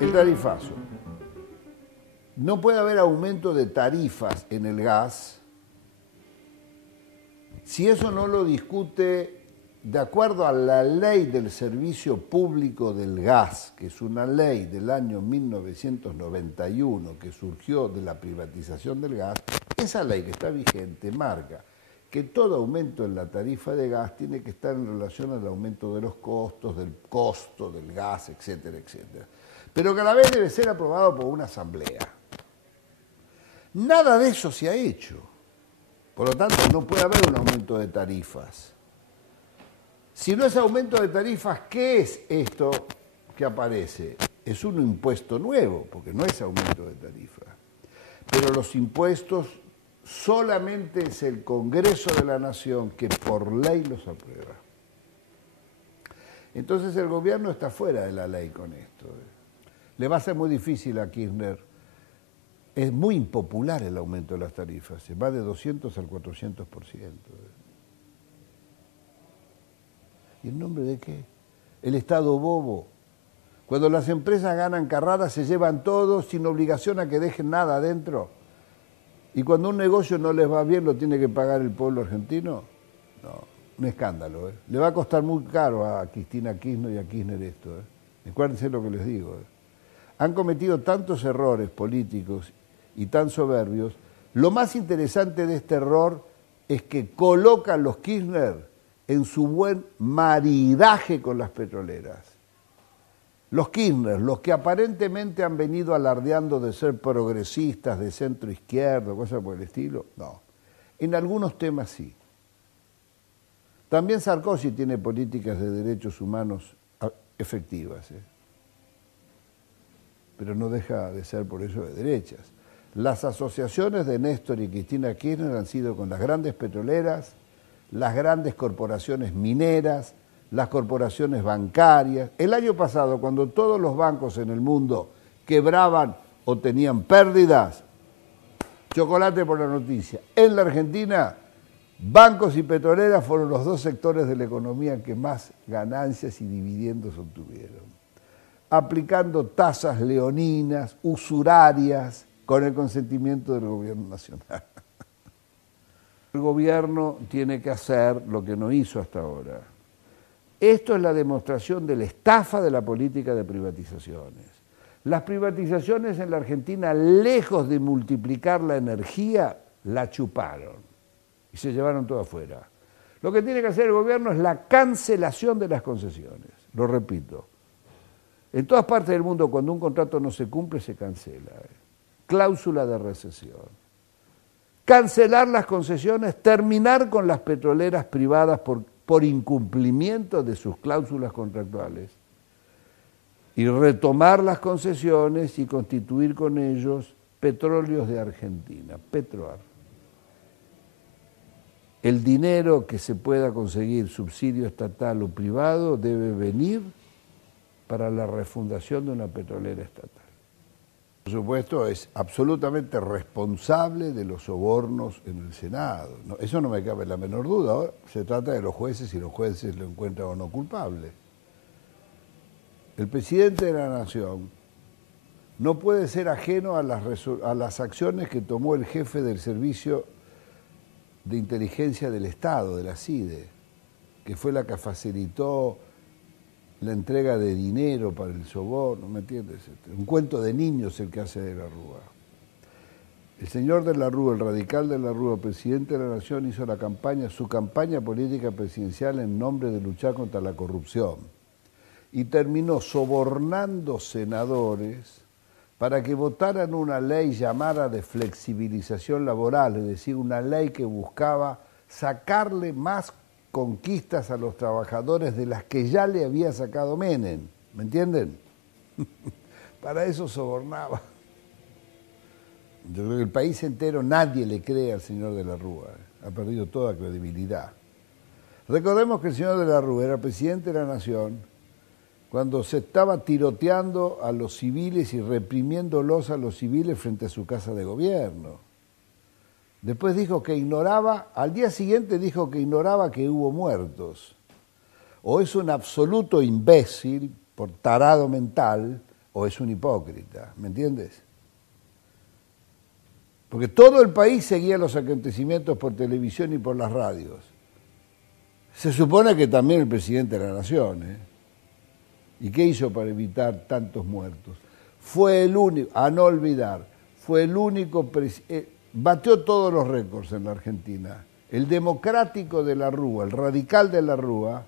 El tarifazo. No puede haber aumento de tarifas en el gas si eso no lo discute de acuerdo a la ley del servicio público del gas, que es una ley del año 1991 que surgió de la privatización del gas. Esa ley que está vigente marca que todo aumento en la tarifa de gas tiene que estar en relación al aumento de los costos, del costo del gas, etcétera, etcétera. Pero que a la vez debe ser aprobado por una asamblea. Nada de eso se ha hecho. Por lo tanto, no puede haber un aumento de tarifas. Si no es aumento de tarifas, ¿qué es esto que aparece? Es un impuesto nuevo, porque no es aumento de tarifas. Pero los impuestos solamente es el Congreso de la Nación que por ley los aprueba. Entonces el gobierno está fuera de la ley con esto. Le va a ser muy difícil a Kirchner. Es muy impopular el aumento de las tarifas, se va de 200 al 400%. ¿Y en nombre de qué? El Estado bobo. Cuando las empresas ganan carradas se llevan todo sin obligación a que dejen nada adentro. Y cuando un negocio no les va bien, ¿lo tiene que pagar el pueblo argentino? No, un escándalo. Le va a costar muy caro a Cristina Kirchner y a Kirchner esto. Acuérdense lo que les digo. Han cometido tantos errores políticos y tan soberbios. Lo más interesante de este error es que colocan los Kirchner en su buen maridaje con las petroleras. Los Kirchner, los que aparentemente han venido alardeando de ser progresistas, de centro izquierdo, cosas por el estilo, no. En algunos temas sí. También Sarkozy tiene políticas de derechos humanos efectivas, pero no deja de ser por eso de derechas. Las asociaciones de Néstor y Cristina Kirchner han sido con las grandes petroleras, las grandes corporaciones mineras, las corporaciones bancarias. El año pasado, cuando todos los bancos en el mundo quebraban o tenían pérdidas, chocolate por la noticia. En la Argentina, bancos y petroleras fueron los dos sectores de la economía que más ganancias y dividendos obtuvieron, aplicando tasas leoninas, usurarias, con el consentimiento del gobierno nacional. El gobierno tiene que hacer lo que no hizo hasta ahora. Esto es la demostración de la estafa de la política de privatizaciones. Las privatizaciones en la Argentina, lejos de multiplicar la energía, la chuparon y se llevaron todo afuera. Lo que tiene que hacer el gobierno es la cancelación de las concesiones. Lo repito. En todas partes del mundo, cuando un contrato no se cumple, se cancela. Cláusula de recesión. Cancelar las concesiones, terminar con las petroleras privadas por incumplimiento de sus cláusulas contractuales y retomar las concesiones y constituir con ellos Petróleos de Argentina, Petroar. El dinero que se pueda conseguir, subsidio estatal o privado, debe venir para la refundación de una petrolera estatal. Por supuesto, es absolutamente responsable de los sobornos en el Senado. No, eso no me cabe la menor duda. Ahora se trata de los jueces y los jueces lo encuentran o no culpable. El presidente de la Nación no puede ser ajeno a las acciones que tomó el jefe del Servicio de Inteligencia del Estado, de la CIDE, que fue la que facilitó la entrega de dinero para el soborno, ¿me entiendes? Un cuento de niños el que hace de la Rúa. El señor de la Rúa, el radical de la Rúa, presidente de la Nación, hizo su campaña política presidencial en nombre de luchar contra la corrupción y terminó sobornando senadores para que votaran una ley llamada de flexibilización laboral, es decir, una ley que buscaba sacarle más conquistas a los trabajadores de las que ya le había sacado Menem, ¿me entienden? Para eso sobornaba. Yo creo que el país entero, nadie le cree al señor de la Rúa, ha perdido toda credibilidad. Recordemos que el señor de la Rúa era presidente de la Nación cuando se estaba tiroteando a los civiles y reprimiéndolos a los civiles frente a su casa de gobierno. Después dijo que ignoraba, al día siguiente dijo que ignoraba que hubo muertos. O es un absoluto imbécil, por tarado mental, o es un hipócrita, ¿me entiendes? Porque todo el país seguía los acontecimientos por televisión y por las radios. Se supone que también el presidente de la Nación, ¿eh? ¿Y qué hizo para evitar tantos muertos? Fue el único, a no olvidar, fue el único, batió todos los récords en la Argentina. El democrático de la Rúa, el radical de la Rúa,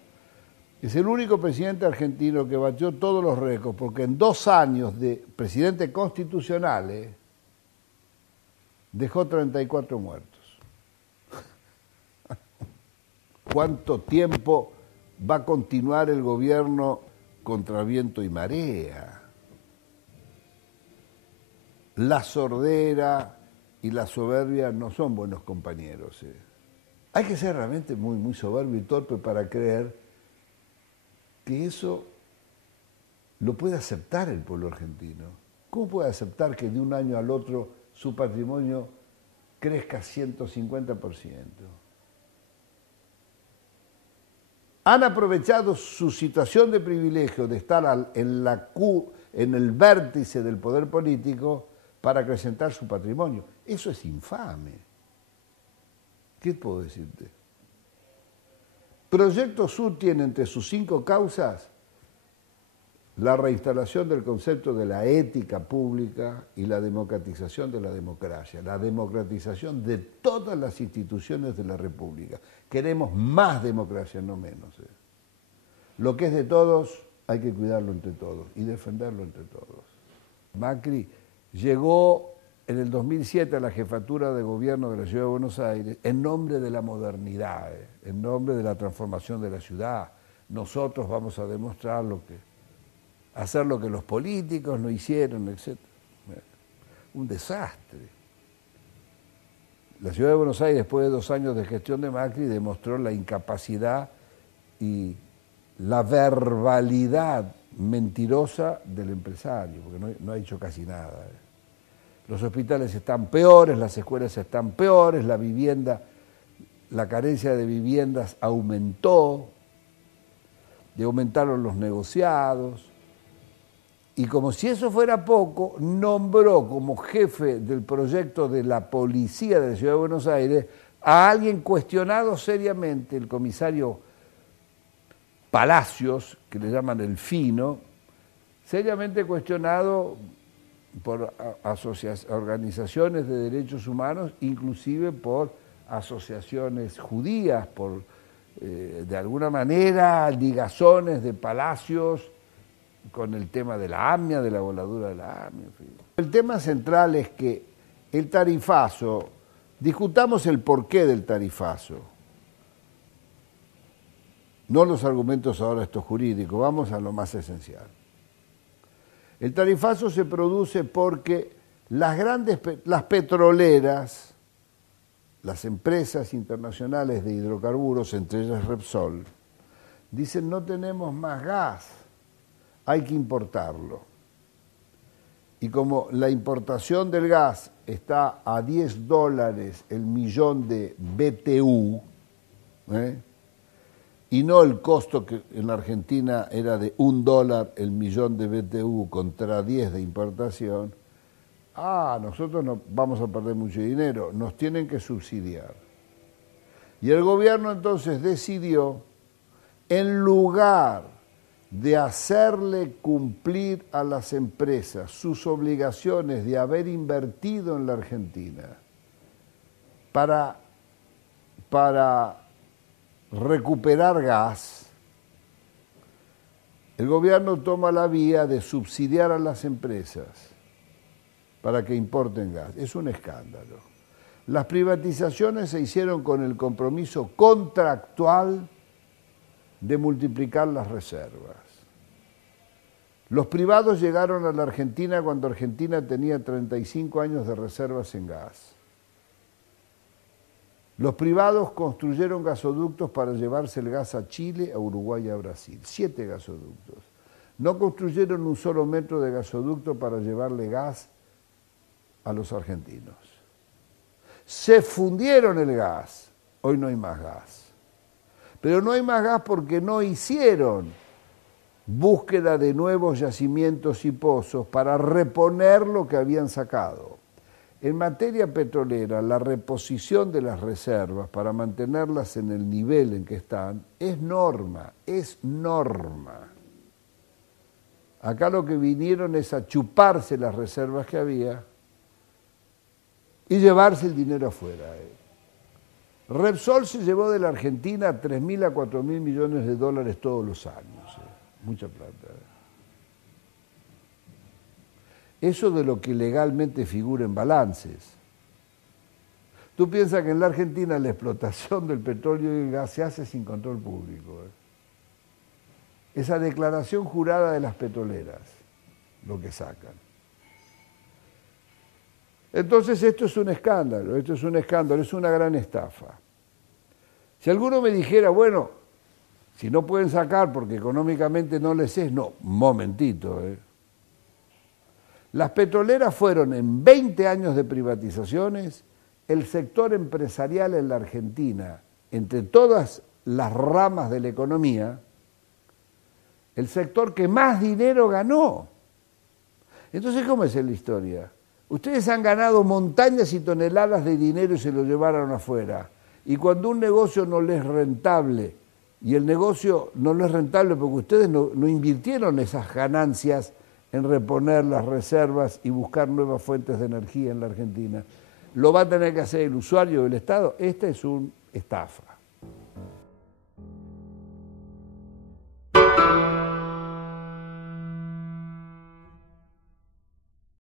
es el único presidente argentino que batió todos los récords, porque en 2 años de presidente constitucional dejó 34 muertos. ¿Cuánto tiempo va a continuar el gobierno contra viento y marea? La sordera y la soberbia no son buenos compañeros. Hay que ser realmente muy, muy soberbio y torpe para creer que eso lo puede aceptar el pueblo argentino. ¿Cómo puede aceptar que de un año al otro su patrimonio crezca 150%? Han aprovechado su situación de privilegio de estar en el vértice del poder político para acrecentar su patrimonio. Eso es infame. ¿Qué puedo decirte? Proyecto Sur tiene entre sus 5 causas la reinstalación del concepto de la ética pública y la democratización de la democracia, la democratización de todas las instituciones de la República. Queremos más democracia, no menos. Lo que es de todos hay que cuidarlo entre todos y defenderlo entre todos. Macri llegó en el 2007 a la jefatura de gobierno de la Ciudad de Buenos Aires en nombre de la modernidad, en nombre de la transformación de la ciudad. Nosotros vamos a demostrar hacer lo que los políticos no hicieron, etc. Un desastre. La Ciudad de Buenos Aires, después de 2 años de gestión de Macri, demostró la incapacidad y la verbalidad mentirosa del empresario, porque no ha hecho casi nada. Los hospitales están peores, las escuelas están peores, la carencia de viviendas aumentó, y aumentaron los negociados. Y como si eso fuera poco, nombró como jefe del proyecto de la policía de la Ciudad de Buenos Aires a alguien cuestionado seriamente, el comisario Palacios, que le llaman el Fino, seriamente cuestionado por organizaciones de derechos humanos, inclusive por asociaciones judías, por, de alguna manera, ligazones de Palacios con el tema de la AMIA, de la voladura de la AMIA. En fin. El tema central es que el tarifazo, discutamos el porqué del tarifazo, no los argumentos ahora estos jurídicos, vamos a lo más esencial. El tarifazo se produce porque las petroleras, las empresas internacionales de hidrocarburos, entre ellas Repsol, dicen no tenemos más gas, hay que importarlo. Y como la importación del gas está a $10 el millón de BTU, y no el costo que en la Argentina era de $1 el millón de BTU contra 10 de importación, nosotros no vamos a perder mucho dinero, nos tienen que subsidiar. Y el gobierno entonces decidió, en lugar de hacerle cumplir a las empresas sus obligaciones de haber invertido en la Argentina para recuperar gas, el gobierno toma la vía de subsidiar a las empresas para que importen gas. Es un escándalo. Las privatizaciones se hicieron con el compromiso contractual de multiplicar las reservas. Los privados llegaron a la Argentina cuando Argentina tenía 35 años de reservas en gas. Los privados construyeron gasoductos para llevarse el gas a Chile, a Uruguay y a Brasil. 7 gasoductos. No construyeron un solo metro de gasoducto para llevarle gas a los argentinos. Se fundieron el gas. Hoy no hay más gas. Pero no hay más gas porque no hicieron búsqueda de nuevos yacimientos y pozos para reponer lo que habían sacado. En materia petrolera, la reposición de las reservas para mantenerlas en el nivel en que están es norma, es norma. Acá lo que vinieron es a chuparse las reservas que había y llevarse el dinero afuera. Repsol se llevó de la Argentina 3.000 a 4.000 millones de dólares todos los años. Mucha plata. Eso de lo que legalmente figura en balances. Tú piensas que en la Argentina la explotación del petróleo y el gas se hace sin control público. Esa declaración jurada de las petroleras, lo que sacan. Entonces esto es un escándalo, es una gran estafa. Si alguno me dijera, bueno, si no pueden sacar porque económicamente no les es, no, un momentito. Las petroleras fueron en 20 años de privatizaciones el sector empresarial en la Argentina, entre todas las ramas de la economía, el sector que más dinero ganó. Entonces, ¿cómo es la historia? Ustedes han ganado montañas y toneladas de dinero y se lo llevaron afuera. Y cuando un negocio no les es rentable, y el negocio no les es rentable porque ustedes no invirtieron esas ganancias en reponer las reservas y buscar nuevas fuentes de energía en la Argentina, lo va a tener que hacer el usuario del Estado. Esta es una estafa.